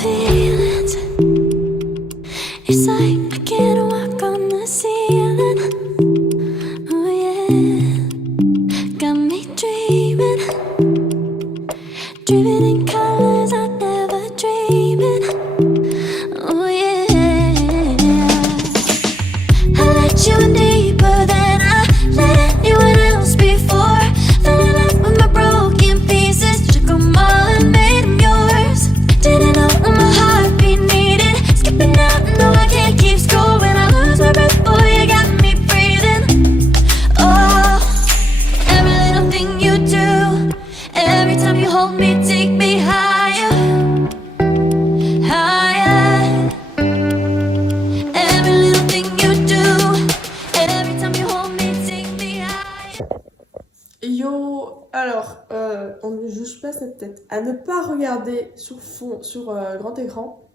feelings. It's like I can't walk on the ceiling. Oh yeah, got me dreaming, dreaming in colors I never dreamed. Oh yeah, I let you in deeper than I let anyone else before. Fell in love with my broken pieces, took 'em all and made 'em yours. Didn't know what my heartbeat needed, skipping out, no I can't keep score. When I lose my breath, boy, you got me breathing. Oh, every little thing you do, every time you hold me, take me higher, higher. Every little thing you do, every time you hold me, take me higher. Yo, alors, on ne juge pas cette tête. À ne pas regarder sur fond, sur grand écran.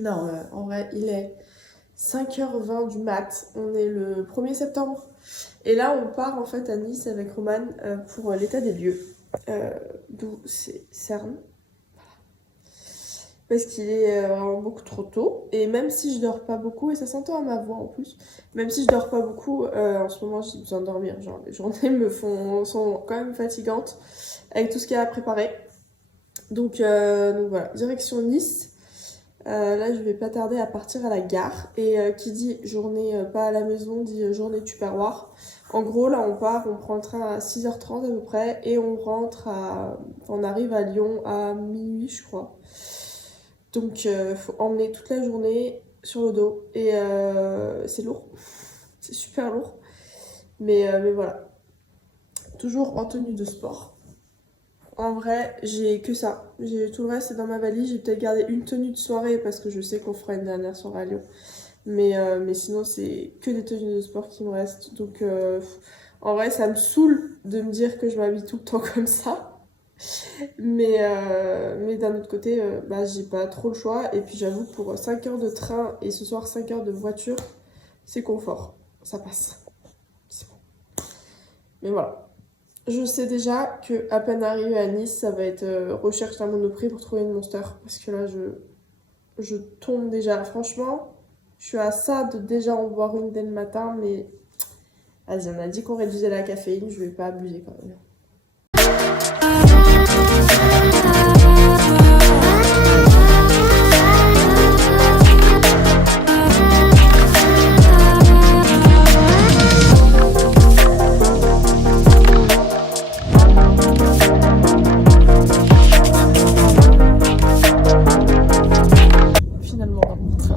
Non, en vrai, il est 5h20 du mat. On est le 1er septembre. Et là, on part en fait à Nice avec Roman pour l'état des lieux. D'où c'est Cerne. Parce qu'il est vraiment beaucoup trop tôt. Et même si je dors pas beaucoup, et ça s'entend à ma voix en plus, même si je dors pas beaucoup, en ce moment j'ai besoin de dormir. Genre les journées sont quand même fatigantes avec tout ce qu'il y a à préparer. Donc voilà, direction Nice. Là je vais pas tarder à partir à la gare. Et qui dit journée pas à la maison dit journée Tupperware. En gros là on part, on prend le train à 6h30 à peu près. Et on on arrive à Lyon à minuit je crois. Donc faut emmener toute la journée sur le dos et c'est lourd, c'est super lourd, mais voilà, toujours en tenue de sport. En vrai, j'ai que ça, tout le reste c'est dans ma valise. J'ai peut-être gardé une tenue de soirée parce que je sais qu'on fera une dernière soirée à Lyon, mais sinon c'est que des tenues de sport qui me restent. Donc en vrai ça me saoule de me dire que je m'habille tout le temps comme ça. Mais d'un autre côté, j'ai pas trop le choix. Et puis j'avoue que pour 5 heures de train et ce soir 5 heures de voiture, c'est confort. Ça passe. C'est bon. Mais voilà. Je sais déjà que à peine arrivé à Nice, ça va être recherche à Monoprix pour trouver une Monster. Parce que là, je tombe déjà. Franchement, je suis à ça de déjà en boire une dès le matin. Mais vas-y, on a dit qu'on réduisait la caféine. Je vais pas abuser quand même. Finalement dans mon train.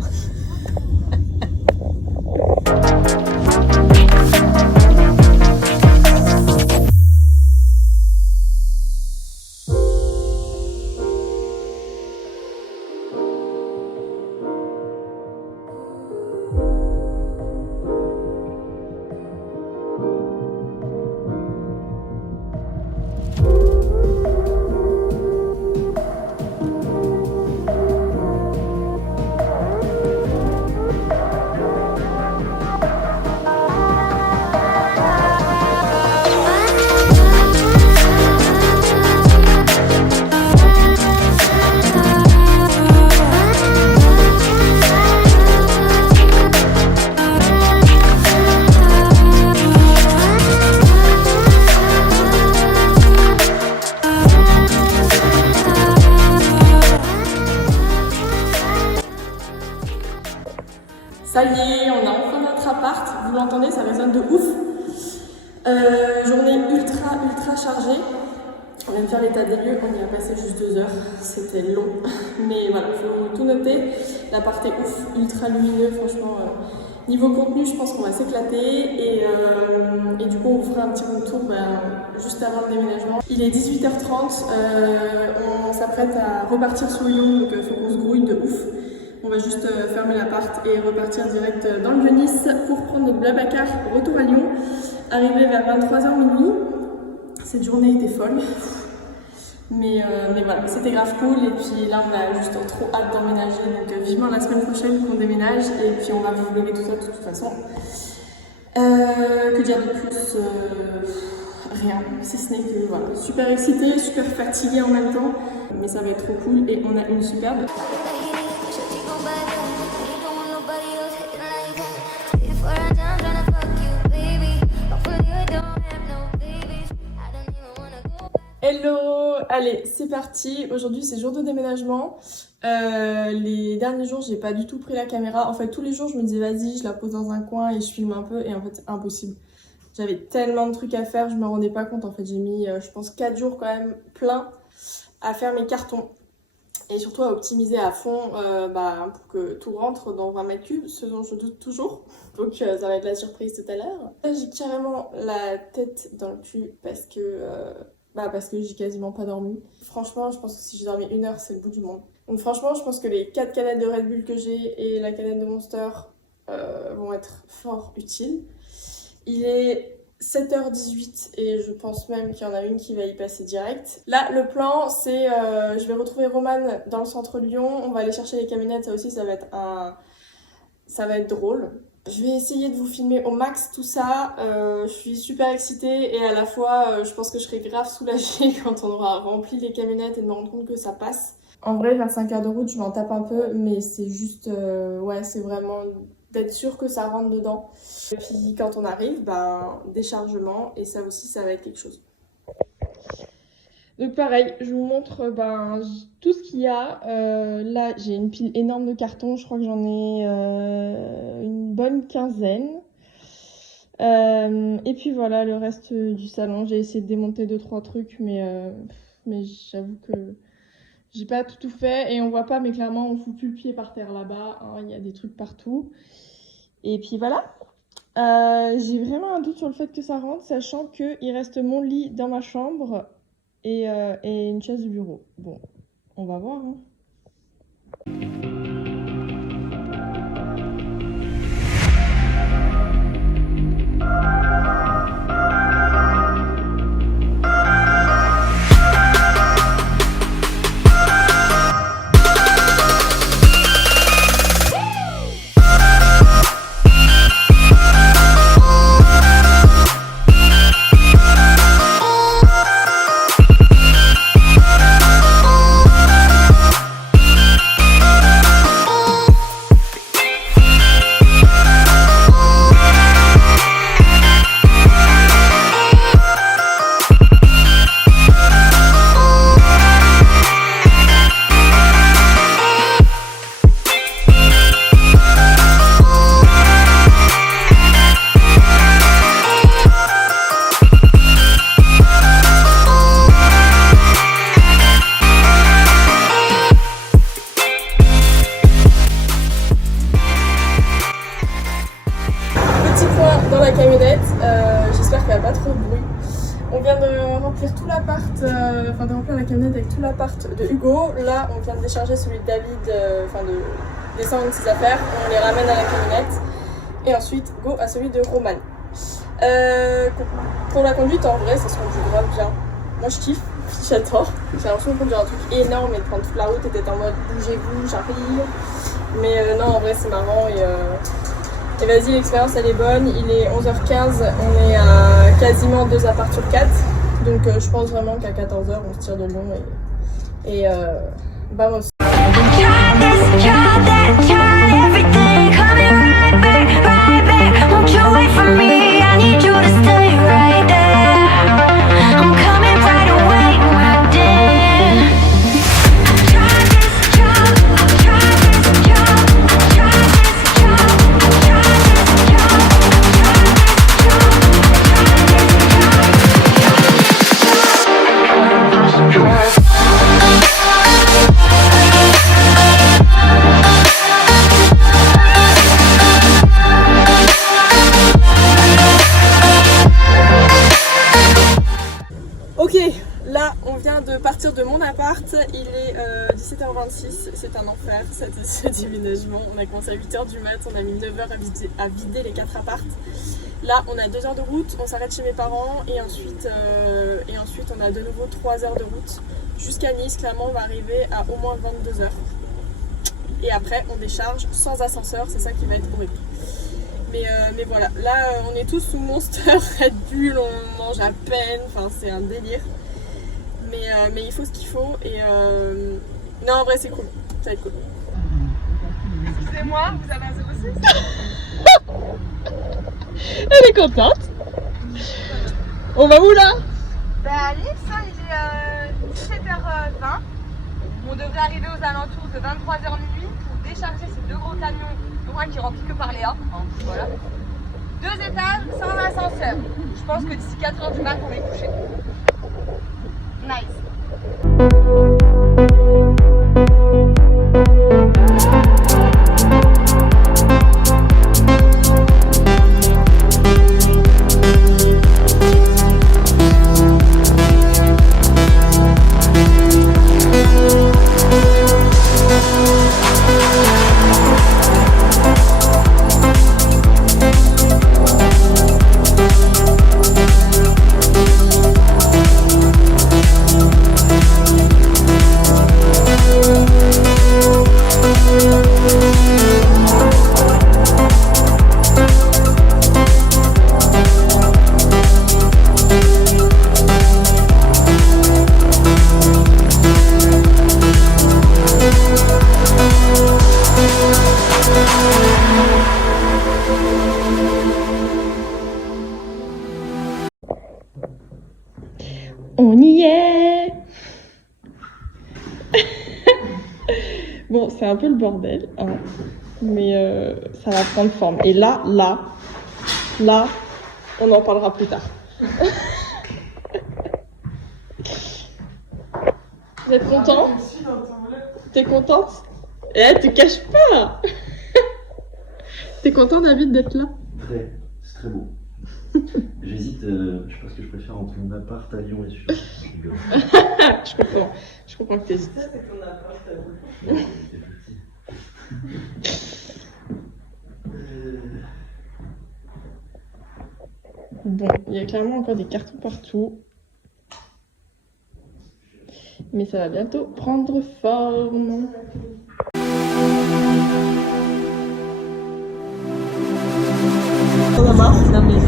Ça y est, on a enfin notre appart. Vous l'entendez, ça résonne de ouf. Journée ultra chargée. On vient de faire l'état des lieux, on y a passé juste 2 heures. C'était long, mais voilà, il faut tout noter. L'appart est ouf, ultra lumineux, franchement. Niveau contenu, je pense qu'on va s'éclater. Et du coup, on vous fera un petit retour juste avant le déménagement. Il est 18h30, on s'apprête à repartir sur Lyon, donc il faut qu'on se grouille de ouf. On va juste fermer l'appart et repartir direct dans le Vieux-Nice pour prendre notre Blablacar retour à Lyon. Arrivé vers 23h minuit. Cette journée était folle. Mais voilà, c'était grave cool. Et puis là, on a juste trop hâte d'emménager. Donc vivement la semaine prochaine qu'on déménage. Et puis on va vous vlogger tout ça de toute façon. Que dire de plus rien, si ce n'est que voilà, super excitée, super fatiguée en même temps, mais ça va être trop cool et on a une superbe. Hello! Allez, c'est parti. Aujourd'hui, c'est jour de déménagement. Les derniers jours, j'ai pas du tout pris la caméra. En fait, tous les jours, je me disais, vas-y, je la pose dans un coin et je filme un peu. Et en fait, c'est impossible. J'avais tellement de trucs à faire, je me rendais pas compte. En fait, j'ai mis, je pense, 4 jours quand même plein à faire mes cartons. Et surtout à optimiser à fond pour que tout rentre dans 20 mètres cubes, ce dont je doute toujours. Donc ça va être la surprise tout à l'heure. J'ai carrément la tête dans le cul parce que j'ai quasiment pas dormi. Franchement, je pense que si j'ai dormi 1 heure, c'est le bout du monde. Donc franchement, je pense que les 4 canettes de Red Bull que j'ai et la canette de Monster vont être fort utiles. Il est 7h18 et je pense même qu'il y en a une qui va y passer direct. Là, le plan, c'est je vais retrouver Romane dans le centre de Lyon. On va aller chercher les camionnettes, ça aussi, ça va être drôle. Je vais essayer de vous filmer au max tout ça. Je suis super excitée et à la fois, je pense que je serai grave soulagée quand on aura rempli les camionnettes et de me rendre compte que ça passe. En vrai, vers 5 heures de route, je m'en tape un peu, mais c'est juste, c'est vraiment d'être sûr que ça rentre dedans. Et puis quand on arrive, déchargement, et ça aussi, ça va être quelque chose. Donc pareil, je vous montre tout ce qu'il y a. Là, j'ai une pile énorme de cartons, je crois que j'en ai une bonne quinzaine. Et puis voilà, le reste du salon, j'ai essayé de démonter 2-3 trucs, mais j'avoue que j'ai pas tout fait. Et on voit pas, mais clairement, on fout plus le pied par terre là-bas, hein, il y a des trucs partout. Et puis voilà. J'ai vraiment un doute sur le fait que ça rentre, sachant qu'il reste mon lit dans ma chambre et une chaise de bureau. Bon, on va voir. Hein. Dans la camionnette, j'espère qu'il n'y a pas trop de bruit. On vient de remplir tout l'appart, de remplir la camionnette avec tout l'appart de Hugo. Là, on vient de décharger celui de David, de descendre ses affaires. On les ramène à la camionnette. Et ensuite, go à celui de Romane. Pour la conduite, en vrai, ça se conduit grave bien. Moi, je kiffe, j'adore. J'ai l'impression de conduire un truc énorme et de prendre toute la route et d'être en mode bougez-vous, j'arrive. Mais non, en vrai, c'est marrant et vas-y, l'expérience elle est bonne, il est 11h15, on est à quasiment 2 apparts sur 4. Donc je pense vraiment qu'à 14h on se tire de Lyon et vamos. De partir de mon appart, il est 17h26, c'est un enfer ce déménagement. On a commencé à 8h du mat, on a mis 9h à vider les 4 apparts. Là on a 2 heures de route, on s'arrête chez mes parents et ensuite on a de nouveau 3 heures de route jusqu'à Nice. Clairement on va arriver à au moins 22h et après on décharge sans ascenseur, c'est ça qui va être horrible. Mais voilà, là on est tous sous Monster, Red Bull, on mange à peine, enfin c'est un délire. Mais il faut ce qu'il faut et non en vrai c'est cool, ça va être cool. Excusez-moi, vous avez un 06? Elle est contente. On va où là? Ben à Nice, il est 17h20. On devrait arriver aux alentours de 23h minuit pour décharger ces deux gros camions, dont un qui est rempli que par Léa. Voilà. 2 étages sans ascenseur. Je pense que d'ici 4h du mat, on est couché. Nice. On y est. Bon, c'est un peu le bordel, hein, mais ça va prendre forme. Et là, on en parlera plus tard. Vous êtes content? T'es contente? Eh, tu caches pas. T'es content, David, d'être là? Très, c'est très beau. J'hésite, je sais pas ce que je préfère entre mon appart à Lyon et celui-là. Je rigole. Je comprends que t'hésites. Ça, c'est ton appart. Non, j'étais petit. Bon, il y a clairement encore des cartons partout. Mais ça va bientôt prendre forme. T'en as marre? Non mais...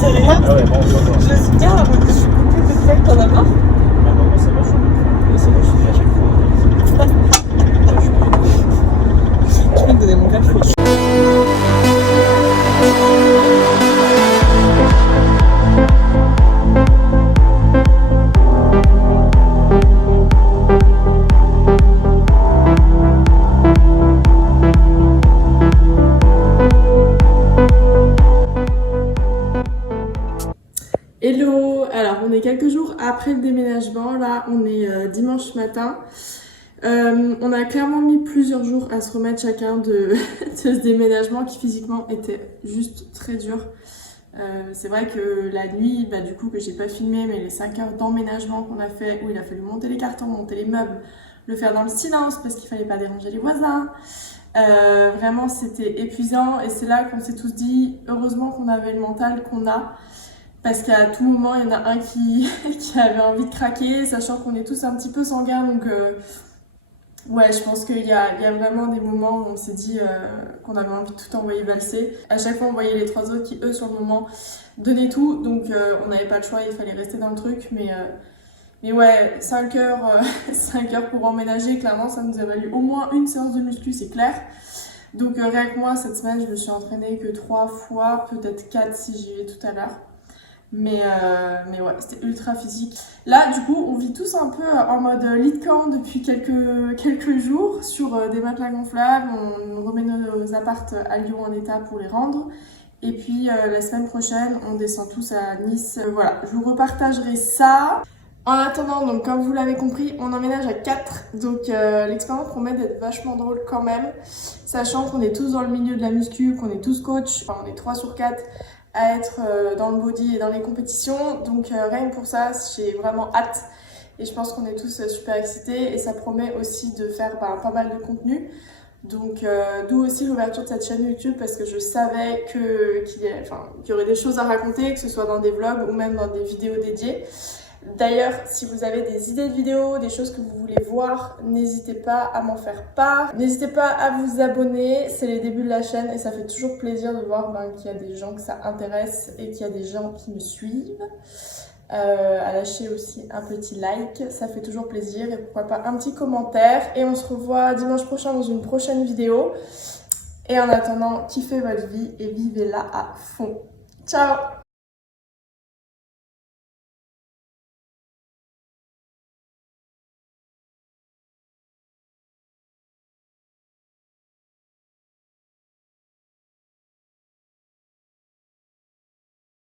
Sérieux? Ah ouais, bon, Je suis bien avant que je suis coupée de feuilles, t'en as marre? Ah non, ça va, je fais à chaque fois. Je peux te donner mon café. Hello! Alors, on est quelques jours après le déménagement. Là, on est dimanche matin. On a clairement mis plusieurs jours à se remettre chacun de ce déménagement qui physiquement était juste très dur. C'est vrai que la nuit, du coup, que j'ai pas filmé, mais les 5 heures d'emménagement qu'on a fait, où il a fallu monter les cartons, monter les meubles, le faire dans le silence parce qu'il fallait pas déranger les voisins. Vraiment, c'était épuisant et c'est là qu'on s'est tous dit, heureusement qu'on avait le mental qu'on a. Parce qu'à tout moment, il y en a un qui avait envie de craquer, sachant qu'on est tous un petit peu sanguins. Donc, ouais, je pense qu'il y a vraiment des moments où on s'est dit qu'on avait envie de tout envoyer valser. À chaque fois, on voyait les 3 autres qui, eux, sur le moment, donnaient tout. Donc, on n'avait pas le choix, il fallait rester dans le truc. Mais ouais, 5 heures, 5 heures pour emménager, clairement, ça nous a valu au moins une séance de muscu, c'est clair. Donc, rien que moi, cette semaine, je me suis entraînée que 3 fois, peut-être 4 si j'y vais tout à l'heure. Mais ouais, c'était ultra physique. Là, du coup, on vit tous un peu en mode lit de camp depuis quelques jours sur des matelas gonflables. On remet nos appartes à Lyon en état pour les rendre. Et puis, la semaine prochaine, on descend tous à Nice. Voilà, je vous repartagerai ça. En attendant, donc comme vous l'avez compris, on emménage à 4. Donc, l'expérience promet d'être vachement drôle quand même. Sachant qu'on est tous dans le milieu de la muscu, qu'on est tous coachs. Enfin, on est 3 sur 4. À être dans le body et dans les compétitions, donc rien que pour ça j'ai vraiment hâte et je pense qu'on est tous super excités et ça promet aussi de faire pas mal de contenu, donc d'où aussi l'ouverture de cette chaîne YouTube parce que je savais qu'il y aurait des choses à raconter, que ce soit dans des vlogs ou même dans des vidéos dédiées. D'ailleurs, si vous avez des idées de vidéos, des choses que vous voulez voir, n'hésitez pas à m'en faire part. N'hésitez pas à vous abonner, c'est les débuts de la chaîne et ça fait toujours plaisir de voir qu'il y a des gens que ça intéresse et qu'il y a des gens qui me suivent. À lâcher aussi un petit like, ça fait toujours plaisir, et pourquoi pas un petit commentaire. Et on se revoit dimanche prochain dans une prochaine vidéo. Et en attendant, kiffez votre vie et vivez-la à fond. Ciao!